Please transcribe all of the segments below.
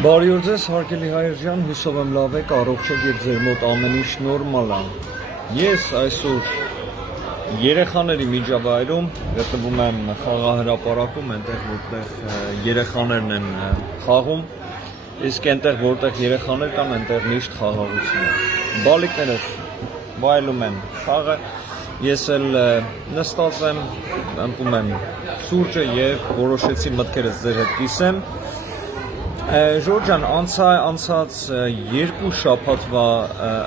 Բարի օր ձեզ, հարգելի հայեր ջան, հուսով եմ լավ եք, առողջ եք եւ ձեր մոտ ամեն ինչ նորմալ է։ Ես այսօր երեխաների միջավայրում գտնվում եմ խաղահրապարակում, այնտեղ որտեղ երեխաներն են խաղում, իսկ այնտեղ որտեղ երեխաներ կան, այնտեղ միշտ խաղաղություն է։ Բալիկները վայելում են խաղը, ես էլ նստած եմ, ըմպում եմ սուրճը եւ որոշեցի մտքերս ձեր հետ կիսեմ։ Ժորժ ջան, անցած երկու շաբաթվա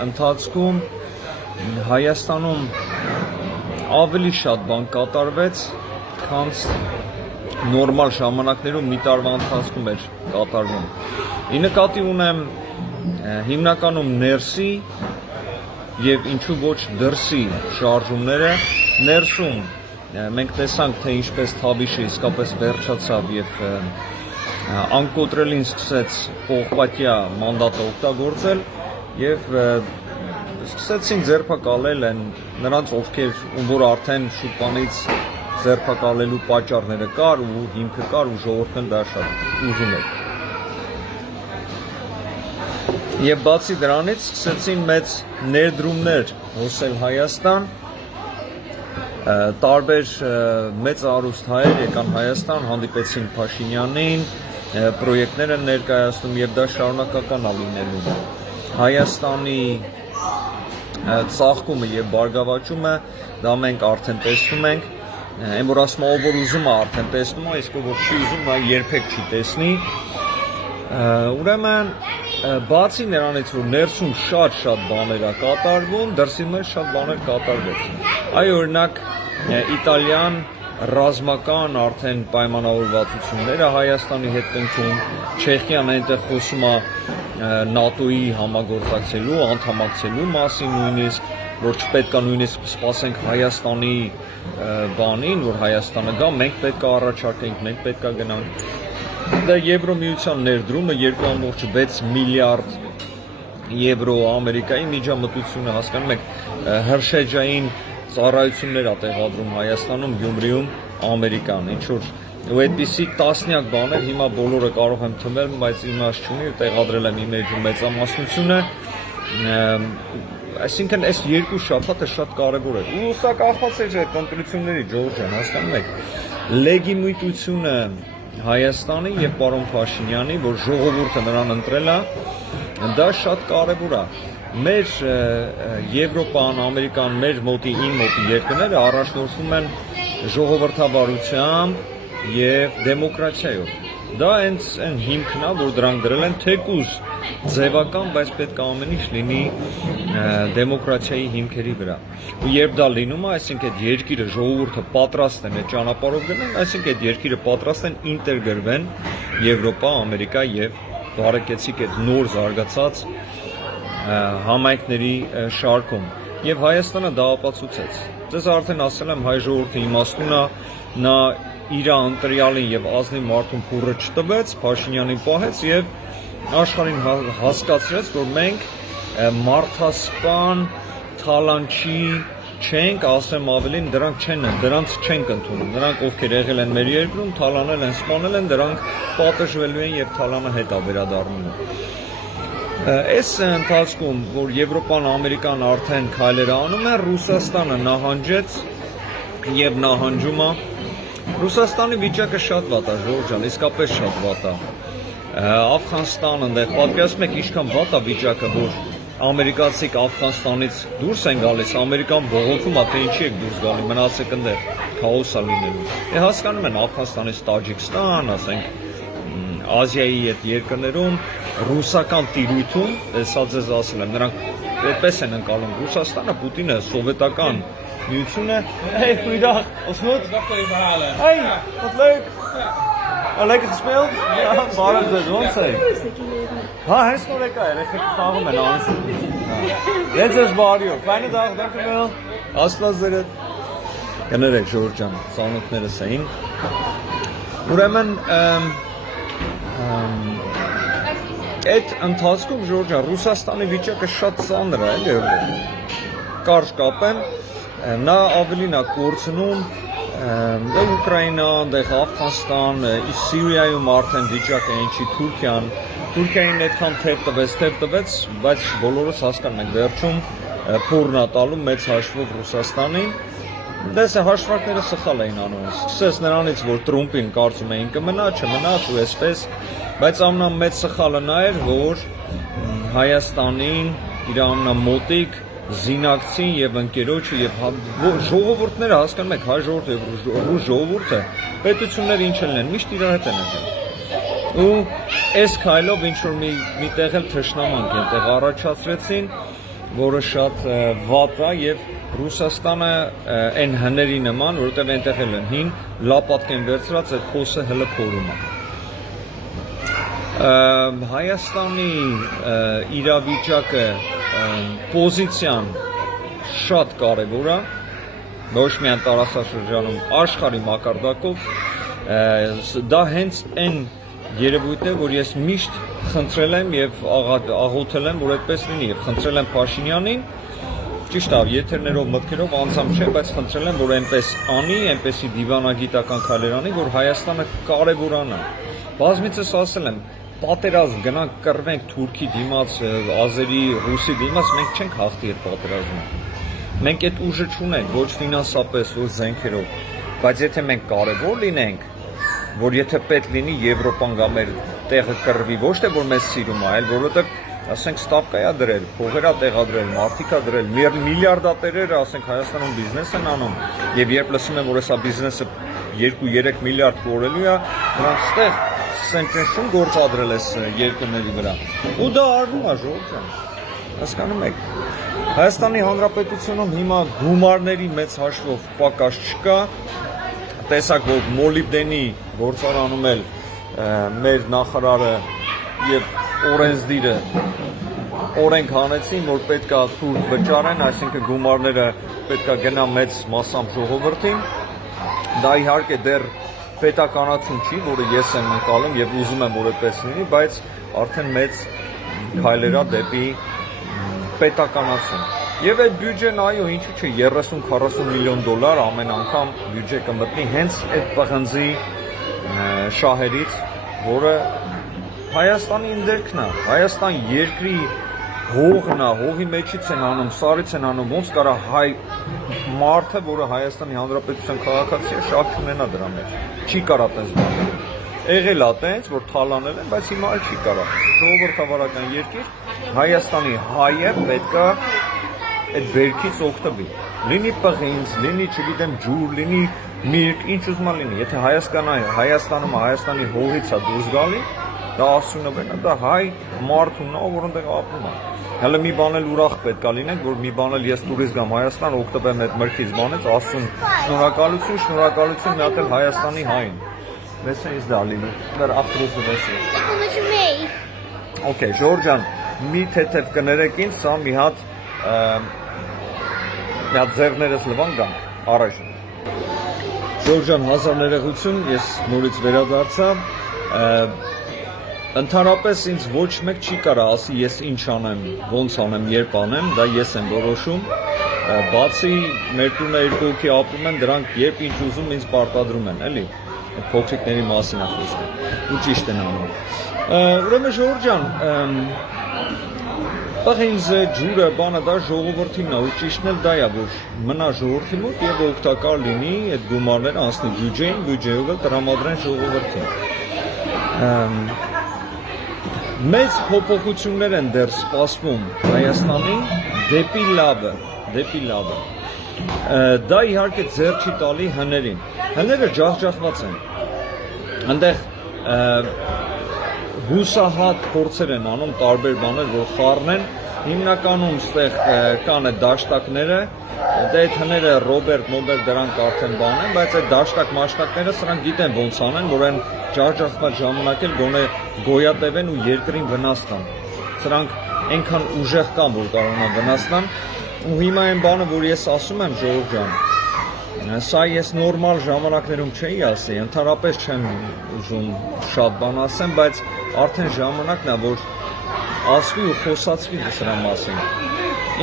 ընթացքում Հայաստանում ավելի շատ բան կատարվեց, քան նորմալ ժամանակներում մի տարվա ընթացքում էր կատարվում։ Ի նկատի ունեմ հիմնականում ներսի եւ ինչու ոչ դրսի շարժումները, ներսում մենք տեսանք, թե ինչպես Թավիշը իսկապես վերջացավ եւ անկոտրելին սկսեց պողպատյա մանդատը օգտագործել եւ սկսեցին ձերբակալել են նրանց, որ արդեն շուտ բանից ձերբակալելու պատճառները կար ու հիմքը կար ու ժողովուրդն դա շատ ուզում էր։ Եվ բացի դրանից սկսեցին մեծ ներդրումներ հոսել Հայաստան, տարբեր մեծ արուստ հայեր եկան Հայաստան, հանդիպեցին Փաշինյանին, պրոյեկտներ են ներկայացնում եւ դա շարունակական է լինելու։ Հայաստանի ծաղկումը եւ բարգավաճումը դա մենք արդեն տեսնում ենք, այն որ ասում ով որ ուզում է արդեն տեսնում է, իսկ ով որ չի ուզում նա երբեք չի տեսնի։ Ուրեմն բացի նրանից որ ներսում շատ բաներ է կատարվում, դրսում էլ շատ բաներ կատարվեց։ Այ օրինակ Իտալիան ռազմական արդեն պայմանավորվածությունները Հայաստանի հետ կնքում, Չեխիան այնտեղ խոսում է ՆԱՏՕ-ի համագործակցելու, անդամակցելու մասին նույնիսկ, որ չպետք է նույնիսկ սպասենք Հայաստանի բանին, որ Հայաստանը գա, մենք պետք է առաջարկենք, մենք պետք է գնանք։ Դա Եվրոմիության ներդրումը 2.6 միլիարդ եվրո Ամերիկայի միջամտությունը, հասկանում եք, հրշեջային ծառայություններ է տեղադրում Հայաստանում, Գյումրիում, Ամերիկան, ինչ որ ու այդպիսի տասնյակ բաներ հիմա բոլորը կարող եմ թվել, բայց իմաստ չունի, տեղադրել եմ իմեջում մեծամասնությունը, այսինքն այս երկու շաբաթը շատ կարևոր է։ Ու սա կախված է այդ ընտրությունների, Ժորժ ջան, հասկանում եք, լեգիտիմությունը Հայաստանի եւ պարոն Փաշինյանի, որ ժողովուրդը նրան ընտրել է, դա շատ կարևոր է։ Մեր Եվրոպան, Ամերիկան, մեր մոտի, իմ մոտի երկրները առաջնորդվում են ժողովրդավարությամբ եւ դեմոկրատիայով։ Դա հենց այն հիմքն է, որ դրանք դրել են թեկուզ ձևական, բայց պետք է ամեն ինչ լինի դեմոկրատիայի հիմքերի վրա։ Ու երբ դա լինում է, այսինքն այդ երկիրը ժողովուրդը պատրաստ են այդ ճանապարհով գնալ, այսինքն այդ երկիրը պատրաստ են ինտեգրվեն Եվրոպա, Ամերիկա եւ բարեկեցիկ այդ նոր զարգացած համայնքների շարքում եւ Հայաստանը դա ապացուցեց։ Ձեզ արդեն ասել եմ, հայ ժողովուրդը իմաստուն է, նա իր ընտրյալին եւ ազնիվ մարդուն փուրը չտվեց, Փաշինյանին պահեց եւ աշխարհին հասկացրեց, որ մենք մարդասպան, թալանչի չենք, ասեմ ավելին, դրանց չենք ընդունում։ Նրանք ովքեր եղել են մեր երկրում, թալանել են, սպանել են, դրանք պատժվելու են եւ թալանը հետ է վերադառնում։ Այս ընթացքում, որ Եվրոպան, Ամերիկան արդեն քայլեր անում է, Ռուսաստանը նահանջեց եւ նահանջում է։ Ռուսաստանի վիճակը շատ վատ է, Ժորժ ջան, իսկապես շատ վատ է։ Աֆղանստանը այնտեղ պատկերացնում եք ինչքան վատ է վիճակը, որ ամերիկացիք Աֆղանստանից դուրս են գալիս, Ամերիկան բողոքում է, թե ինչի եք դուրս գալի, մնացեք այնտեղ, քաոս է լինելու։ Հասկանում են Աֆղանստանից Տաջիկստան, ասենք Ազիայի այդ երկրներում ռուսական տիրույթում, սա ձեզ ասել եմ, նրանք այդպես են ընկալում Ռուսաստանը, Պուտինը, սովետական միությունը, hey, goeiedag, alles goed? Hey, wat leuk. Lekker gespeeld? Ja, waarom is het rond? Ha, hij is nog lekker, hij heeft gevangen met ons. Dit is Mario, fijne dag, dankjewel. Asla Կներեք, Ժորժ ջան, ծանոթները սային։ Ուրեմն այդ ընթացքում Ժորժ ջան, Ռուսաստանի վիճակը շատ ծանր է, էլի կարճ կապեմ, նա ավելին է կորցնում Ուկրաինա, Աֆղանստան, Սիրիայում արդեն վիճակը ինչի Թուրքիային այդքան թեև տվեց, բայց բոլորս հասկանում ենք վերջում փորն է տալու մեծ հաշվով Ռուսաստանին։ Դες հաշվարկները սխալ էին անում։ Սկսես նրանից, որ Տրամպին կարծում էին կմնա, չմնաց ու այսպես, բայց ամենամեծ սխալը նա էր, որ Հայաստանին իր ամենամոտիկ զինակցին եւ ընկերոջը եւ ժողովուրդները հասկանում եք հայ ժողովուրդը եւ ռուս ժողովուրդը պետությունները ինչ են միշտ իրար հետ են եղել ու այս քայլով ինչ որ մի տեղ էլ թշնամանք այնտեղ առաջացրեցին որը շատ վատ է եւ Ռուսաստանը այն հների նման որովհետեւ այնտեղ էլ են հին լապատկեն վերցրած այդ փոսը հələ փորում է Հայաստանի իրավիճակը պոզիցիան շատ կարևոր է ոչ միայն տարածաշրջանում աշխարհի մակարդակով դա հենց այն երևույթն է որ ես միշտ խնդրել եմ եւ աղոթել եմ որ այդպես լինի եւ խնդրել եմ Փաշինյանին ճիշտ է եթերներով մտքերով անձամբ չէ բայց խնդրել եմ որ այնպես անի այնպեսի դիվանագիտական քայլեր անի որ Հայաստանը կարևորանա բազմիցս ասել եմ պատերազմ գնանք կռվենք Թուրքի դիմաց, Ազերի, Ռուսի դիմաց, մենք չենք հաղթի այդ պատերազմը։ Մենք այդ ուժը չունենք, ոչ ֆինանսապես, ոչ զենքերով, բայց եթե մենք կարևոր լինենք, որ եթե պետք լինի Եվրոպան գա մեր տեղը կռվի, ոչ թե որ մեզ սիրում է, այլ որովհետև ասենք ստավկա է դրել, փողեր է տեղադրել, մարդիկ է դրել, միլիարդատերերը, ասենք Հայաստանում բիզնես են անում, եւ երբ լսում են, որ հեսա բիզնեսը 2-3 միլիարդ կորելու է, նրանք ստեղ սենքենշուն գործադրել ես երկրների վրա ու դա արվում է ժողովուրդ ջան հասկանում եք Հայաստանի Հանրապետությունում հիմա գումարների մեծ հաշվով պակաս չկա տեսակ որ մոլիբդենի գործարանում էլ մեր նախարարը եւ օրենսդիրը օրենք հանեցին որ պետքա թուրք վճարեն այսինքն գումարները պետքա գնա մեծ մասամբ ժողովրդին դա իհարկե դեռ պետականացում չի, որը ես եմ ընկալում եւ ուզում եմ որ այդպես լինի, բայց արդեն մեծ քայլեր է դեպի պետականացում։ Եվ այդ բյուջեն այո, ինչու՞ չէ 30-40 միլիոն դոլար ամեն անգամ բյուջե կմտնի հենց այդ պղնձի շահերից, որը Հայաստանի ինդերքն է, Հայաստան երկրի հողն է, հողի մեջից են անում, սարից են անում, ոնց կարա հայ մարդը, որը Հայաստանի Հանրապետության քաղաքացի է, շահ չունենա դրա մեջ։ Չի կարա տես բան։ Եղել է տենց, որ թալանել են, բայց հիմա չի կարա։ Ժողովրդավարական երկիր Հայաստանի հայը պետքա այդ բերքից օգտվի։ Լինի պղինձ, լինի, չգիտեմ, ջուր, լինի միրգ, ինչ ուզում լինի։ Եթե Հայաստանում Հայաստանի հողից է դուրս գալի, դա ասունովն է, դա հայ մարդուն է, որ այնտեղ ապրում է։ Հələ մի բան էլ ուրախ պետք է լինենք, որ մի բան էլ ես տուրիստ գամ Հայաստան, օգտվեմ այդ մրգից բանից, ասում շնորհակալություն մի հատ էլ Հայաստանի հային։ Մեսը is դալին, դեռ ավտոբուսը վեսը։ Okay, Ժորժ ջան, մի թեթև կներեք ինձ, սա մի հատ ձեռներս լվան գանք, առաջ։ Ժորժ ջան, հազար ներողություն, ես նորից վերադարձա։ Ընդհանրապես ինձ ոչ մեկ չի կարա ասի ես ինչ անեմ, ոնց անեմ, երբ անեմ, դա ես եմ որոշում, բացի մեր տունը երկու հոգի ապրում են, դրանք երբ ինչ ուզում ինձ պարտադրում են, էլի, փոքրիկների մասին է խոսքը, ու ճիշտ են անում։ Ուրեմն Ժորժ ջան, պղինձը, ջուրը, բանը դա ժողովրդին է, ու ճիշտն էլ դա է, որ մնա ժողովրդի մոտ եւ օգտակար լինի այդ գումարները անցնի բյուջեին, բյուջեով էլ տրամադրեն ժողովրդին։ Մեծ փոփոխություններ են դեռ սպասվում Հայաստանին դեպի լավը։ Դա իհարկե ձեռ չի տալի հներին։ Հները ջախջախված են։ Այնտեղ հուսահատ փորձեր են անում տարբեր բաներ, որ խառնեն։ Հիմնականում ստեղ կան այդ դաշտակները, դե այդ հները Ռոբերտ դրանք արդեն բան են, բայց այդ դաշտակ-մաշտակները սրանք գիտեն ոնց անեն, որ այն ջախջախված ժամանակ էլ գոնե գոյատևեն ու երկրին վնաս տան։ Սրանք այնքան ուժեղ կան, որ կարող են վնաս տան, ու հիմա այն բանը, որ ես ասում եմ Ժողովուրդ ջան, սա ես նորմալ ժամանակներում չէի ասի, ընդհանրապես չեմ ուզում շատ բան ասեմ, բայց արդեն ժամանակն է, որ ասվի ու խոսացվի դրա մասին։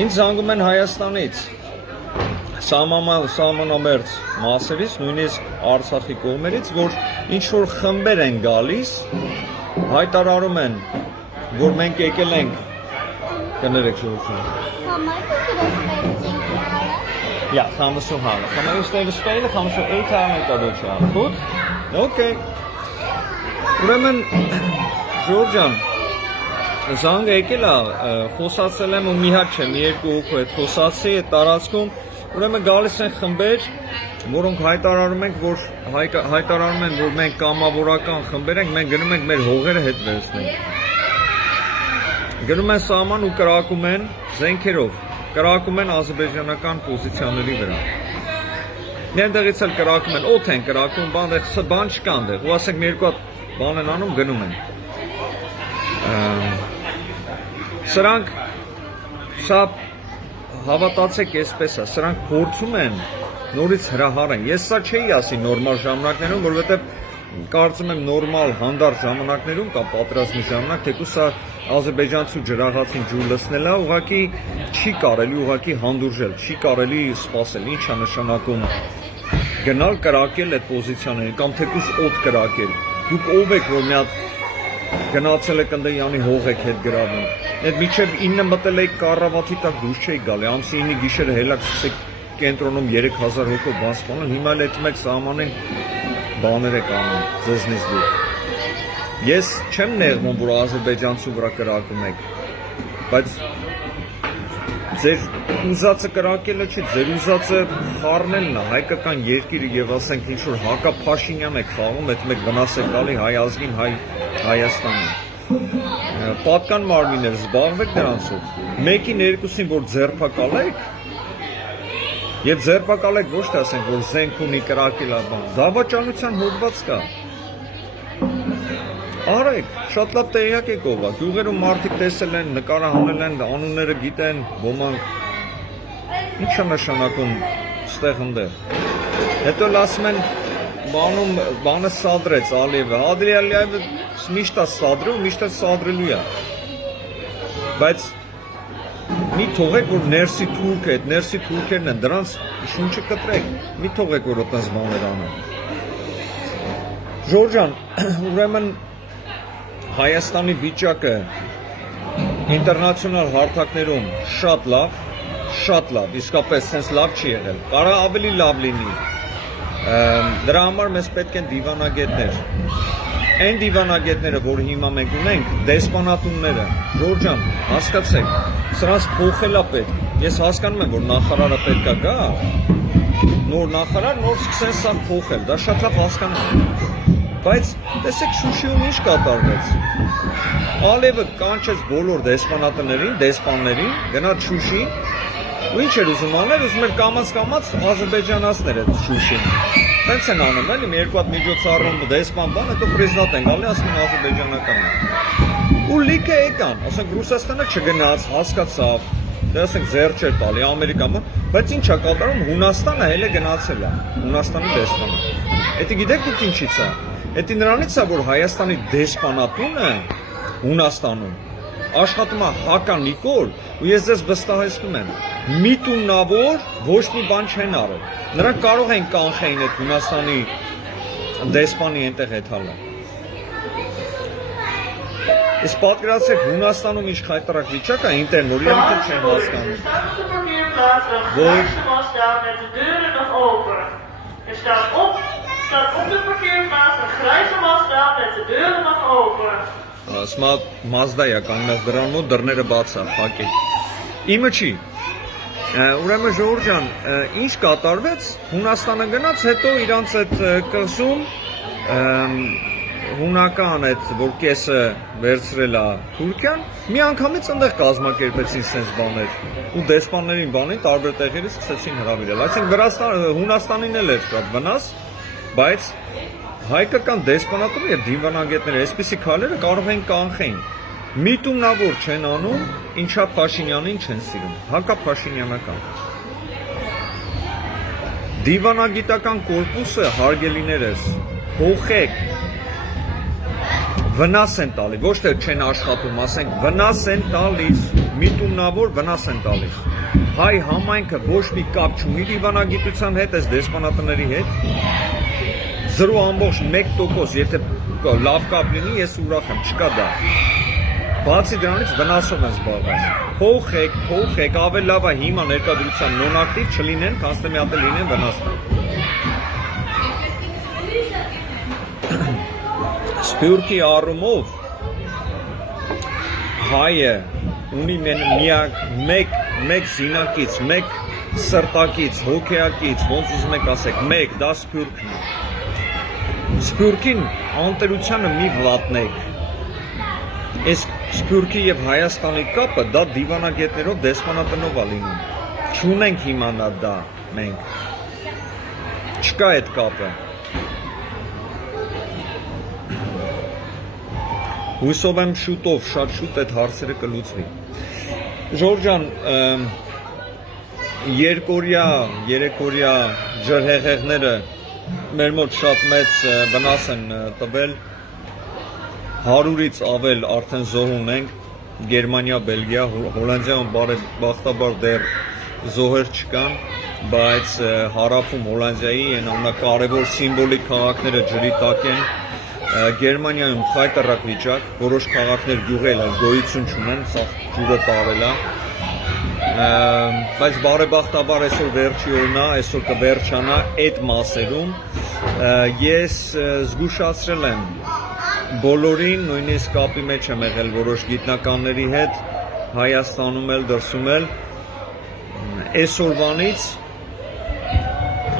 Ինձ զանգում են Հայաստանից, սահմանամերձ մասերից, նույնիսկ Արցախի կողմերից, որ ինչ որ խմբեր են գալիս, հայտարարում են, որ մենք եկել ենք, կներեք ժողովուրդ։ Ja, gaan we zo halen. Gaan we eerst even spelen, gaan we zo eten halen en een cadeautje halen. Goed? Oké. Ուրեմն Ժորժան, զանգ եկել է, խոսացել եմ ու մի հատ չէ, մի երկու հոգու հետ խոսացի այդ տարածքում, ուրեմն գալիս են խմբեր, որոնք հայտարարում են, որ մենք կամավորական խմբեր ենք, մենք գնում ենք մեր հողերը հետ վերցնենք։ Գնում են սահման ու կրակում են զենքերով, կրակում են ազերբայջանական պոզիցիաների վրա։ Ներդեղից էլ կրակում են, օդ են կրակում, բան չկա այնտեղ, ու ասենք մի երկու հատ բան են անում, գնում են։ Սրանք շատ հավատացեք այսպես է, սրանք փորձում են նորից հրահարեն։ Ես սա չէի ասի նորմալ ժամանակներում, որովհետև կարծում եմ նորմալ հանդարտ ժամանակներում կամ պատերազմի ժամանակ, թեկուզ սա ազերբայջանցու ջրաղացին ջուր լցնելա, ուղղակի չի կարելի, ուղղակի հանդուրժել, չի կարելի սպասել, ինչ է նշանակում գնալ կրակել այդ պոզիցիաներին կամ թեկուզ օդ կրակել։ Դուք ով եք, որ մի հատ գնացել եք ընդ յանի հող եք հետ գրավում։ Այդ միջև 9 մտել եք կառավատի տակ դուրս չէի գալի, ամսի 9-ի գիշերը հելակ սկսեք կենտրոնում 3000 հոգով բան սպանել, հիմա էլ այդ մեկ սահմանին բաներ եք անում, ձեզնից դուք։ Ես չեմ նեղվում, որ ազերբայջանցու վրա կրակում եք, բայց ձեր ուզածը կրակելը չի, ձեր ուզածը խառնելն է, հայկական երկիրը եւ ասենք ինչ որ Հակա Փաշինյան եք խաղում, այդ մեկ վնաս եք տալի հայ ազգին, Հայաստանին։ Պատկան մարմիններ զբաղվեք նրանցով։ Մեկին երկուսին որ ձերբակալեք, եւ ձերբակալեք ոչ թե ասենք որ զենք ունի կրակել է բան, դավաճանության հոդված կա։ Արեք, շատ լավ տեղյակ եք ով է, գյուղերում մարդիկ տեսել են, նկարահանել են, անունները գիտեն, ոմանք, ինչ է նշանակում ստեղ ընդեղ։ Հետո ասում են, բանը սադրեց Ալիևը, Ալիևը միշտ է սադրում, միշտ է սադրելու է։ Բայց մի թողեք, որ ներսի թուրք է, այդ ներսի թուրքերն են, դրանց շունչը կտրեք, մի թողեք, որ այդպես բաներ անեն։ Ժորժան, ուրեմն Հայաստանի վիճակը ինտերնացիոնալ հարթակներում շատ լավ, իսկապես sense լավ չի եղել, կարա ավելի լավ լինի, դրա համար մեզ պետք են դիվանագետներ, այն դիվանագետները, որ հիմա մենք ունենք, դեսպանատունները, Ժորժան, հասկացեք, սրանց փոխելա պետք, ես հասկանում եմ, որ նախարարը պետք է գա, նոր նախարար, նոր սկսեն սա փոխել, դա շատ լավ հասկանում եմ, բայց տեսեք Շուշիում ինչ կատարվեց, Ալիևը կանչեց բոլոր դեսպաններին, գնաց Շուշի, ու ինչ էր ուզում անել, ուզում էր կամաց ազերբայջանացներ այդ Շուշին, հենց են անում, էլի, մի երկու հատ միջոցառում դեսպան բան, հետո պրեզիդենտ են գալի, ասում են ազերբայջանական է, ու լիքը եկան, ասենք Ռուսաստանը չգնաց, հասկացավ, դե ասենք ձեռ չէր տալի Ամերիկան, բայց ինչ է կատարում, Հունաստանը հել է գնացել է, Հունաստանի դեսպանը, էդի գիտեք դուք ինչից է, էդի նրանից է, որ Հայաստանի դեսպանատունը Հունաստանում աշխատում է Հակա Նիկոլ ու ես ձեզ վստահեցնում եմ միտումնավոր ոչ մի բան չեն արել նրանք կարող են կանխեին այդ Հունաստանի դեսպանի այնտեղ հետալը Ես պատկերացրեք Հունաստանում ինչ խայտարակ վիճակ է ինտերն որ իրենք չեն հասկանում staat op de parkeerplaats een grijze Mazda met de deuren nog open. Ասմա Mazda է կանգնած դրան մոտ դռները բաց է, փակեք։ Իմը չի։ Ուրեմն Ժորժ ջան, ինչ կատարվեց, Հունաստանը գնաց, հետո իրանց այդ կղզում հունական այդ որ կեսը վերցրել է Թուրքիան, մի անգամից այնտեղ կազմակերպեցին sense բաներ ու դեսպաններին բանին տարբեր տեղերից սկսեցին հրավիրել։ Այսինքն Հունաստանին էլ էր շատ վնաս, բայց հայկական դեսպանատունը եւ դիվանագետները այսպիսի քայլերը կարող են կանխեն։ Միտումնավոր չեն անում, ինչա Փաշինյանին չեն սիրում, Հակա Փաշինյանական։ Դիվանագիտական կորպուսը հարգելիներս, փոխեք վնաս են տալի, ոչ թե չեն աշխատում, ասենք վնաս են տալիս, միտումնավոր վնաս են տալիս։ հայ համայնքը ոչ մի կապ չունի դիվանագիտության հետ, այս դեսպանատների հետ։ 0.1%, եթե լավ կապ լինի, ես ուրախ եմ, չկա դա։ Բացի դրանից վնասով են զբաղված։ Փոխեք, ավելի լավ է հիմա ներկայացության նոնակտիվ չլինեն, քան թե մի հատ լինեն վնասներ։ Սփյուռքի առումով հայը ունի մեկ զինակից, մեկ սրտակից, հոգեակից, ոնց ուզում եք ասեք, մեկ, դա Սփյուռքն է։ Սփյուռքին անտերությանը մի վլատնեք։ Այս Սփյուռքի եւ Հայաստանի կապը դա դիվանագետներով դեսպանատնով է լինում։ Չունենք հիմա դա մենք։ Չկա այդ կապը։ Հույսով եմ շուտով, շատ շուտ այդ հարցերը կլուծվի։ Ժորժ ջան, երկօրյա, երեկօրյա ջրհեղեղները մեր մոտ շատ մեծ վնաս են տվել, 100-ից ավել արդեն զոհ ունենք, Գերմանիա, Բելգիա, Հոլանդիայում բախտաբար դեռ զոհեր չկան, բայց հարավում Հոլանդիայի են ամենակարևոր սիմվոլիկ քաղաքները ջրի տակ են, Գերմանիայում խայտառակ վիճակ, որոշ քաղաքներ գյուղել են, գոյություն չունեն, սա ջուրը տարել է, բայց բարեբախտաբար այսօր վերջի օրն է, այսօր կվերջանա այդ մասերում, ես զգուշացրել եմ բոլորին, նույնիսկ կապի մեջ եմ եղել որոշ գիտնականների հետ, Հայաստանում էլ, դրսում էլ, այսօրվանից,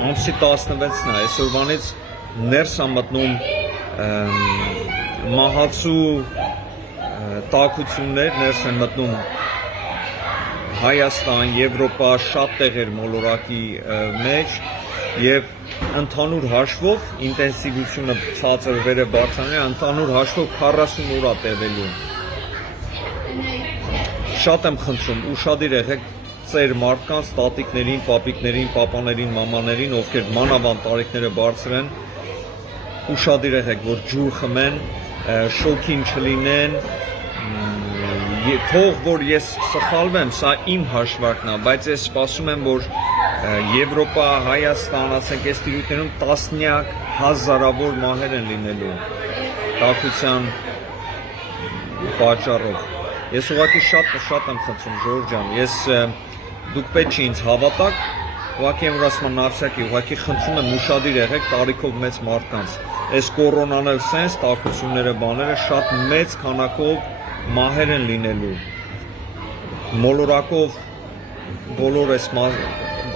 ամսի 16-ն է, այսօրվանից ներս է մտնում մահացու տաքություններ, ներս են մտնում Հայաստան, Եվրոպա, շատ տեղեր մոլորակի մեջ եւ ընդհանուր հաշվով ինտենսիվությունը ցածր վեր է բարձրանում, ընդհանուր հաշվով 40 օր է տևելու։ Շատ եմ խնդրում, ուշադիր եղեք ծեր մարդկանց, տատիկներին, պապիկներին, պապաներին, մամաներին, ովքեր մանավանդ տարիքները բարձր են, ուշադիր եղեք, որ ջուր խմեն, շոքին չլինեն, թող որ ես սխալվեմ, սա իմ հաշվարկն է, բայց ես սպասում եմ, որ Եվրոպա, Հայաստան, ասենք, այս տիրույթներում տասնյակ հազարավոր մահեր են լինելու տաքության պատճառով։ Ես ուղղակի շատ եմ խնդրում, Ժորժ ջան, դուք պետք չի ինձ հավատաք, ուղղակի եմ որ ասում եմ նավսյակի, ուղղակի խնդրում եմ ուշադիր եղեք տարիքով մեծ մարդկանց։ Այս կորոնան էլ սենց, տաքությունները, բաները շատ մեծ քանակով մահեր են լինելու, մոլորակով բոլոր այս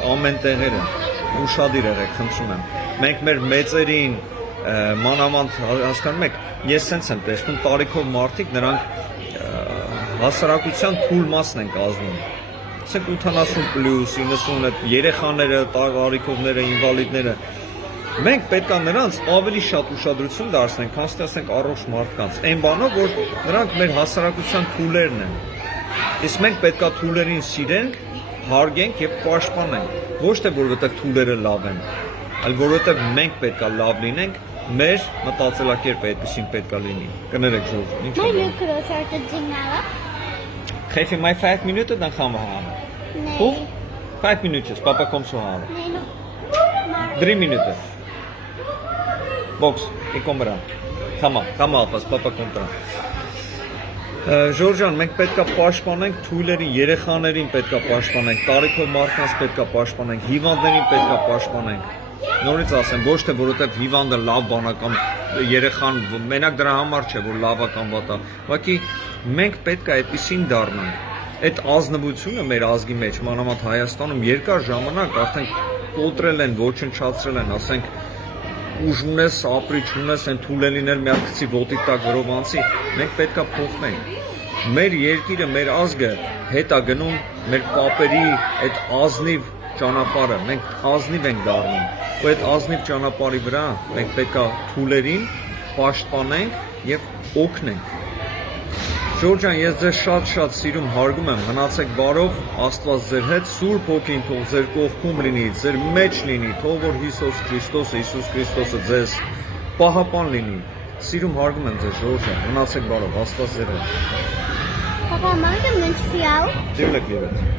ամեն տեղերը, ուշադիր եղեք, խնդրում եմ։ Մենք մեր մեծերին, մանավանդ հասկանում եք, ես սենց եմ տեսնում, տարիքով մարդիկ, նրանք հասարակության թույլ մասն են կազմում։ Ասենք 80+, 90 երեխաները, տարիքովները, ինվալիդները, մենք պետք է նրանց ավելի շատ ուշադրություն դարձնենք, քան ասենք առողջ մարդկանց։ Այն բանով, որ նրանք մեր հասարակության թույլերն են։ Իսկ մենք պետք է թույլերին սիրենք, հարգենք եւ պաշտպանենք։ Ոչ թե որովհետեւ թույլերը լավ են, այլ որովհետեւ մենք պետք է լավ լինենք, մեր մտածելակերպը այդպեսին պետք է լինի։ Կներեք Ժորժ, ինչ է։ Geef je mij 5 minuten, dan gaan we halen. Nee. Hoe? 5 minuutjes, papa komt zo halen. Nee, nog. Maar 3 minuten. Box, ik kom eraan. Ga maar alvast, papa komt eraan. Ժորժան, մենք պետք է պաշտպանենք թույլերին, երեխաներին պետք է պաշտպանենք, տարիքով մարդկանց պետք է պաշտպանենք, հիվանդներին պետք է պաշտպանենք։ Նորից ասեմ, ոչ թե որովհետև հիվանդը լավ բան է կամ երեխան մենակ դրա համար չէ, որ լավ է կամ վատ է, ուղղակի մենք պետք է այդպեսին դառնանք։ Այդ ազնվությունը մեր ազգի մեջ, մանավանդ Հայաստանում երկար ժամանակ արդեն կոտրել են, ոչնչացրել են, ասենք ուժ ունես, ապրիչ ունես, այն թույլ է լինել մի հատ գցի ոտի տակ գրով անցի, մենք պետք է փոխվենք։ Մեր երկիրը, մեր ազգը հետ է գնում մեր պապերի այդ ազնիվ ճանապարհը, մենք ազնիվ ենք դառնում, ու այդ ազնիվ ճանապարհի վրա մենք պետք է թույլերին պաշտպանենք եւ օգնենք։ Ժորժ ջան, ես ձեզ շատ սիրում, հարգում եմ, մնացեք բարով, Աստված ձեր հետ, Սուրբ Հոգին թող ձեր կողքում լինի, ձեր մեջ լինի, թող որ Հիսուս Քրիստոսը ձեզ պահապան լինի։ Սիրում հարգում եմ ձեզ, Ժորժ ջան, մնացեք բարով, Աստված ձեր հետ։ papa, mag ik een muntje voor jou? Tuurlijk, lieverd.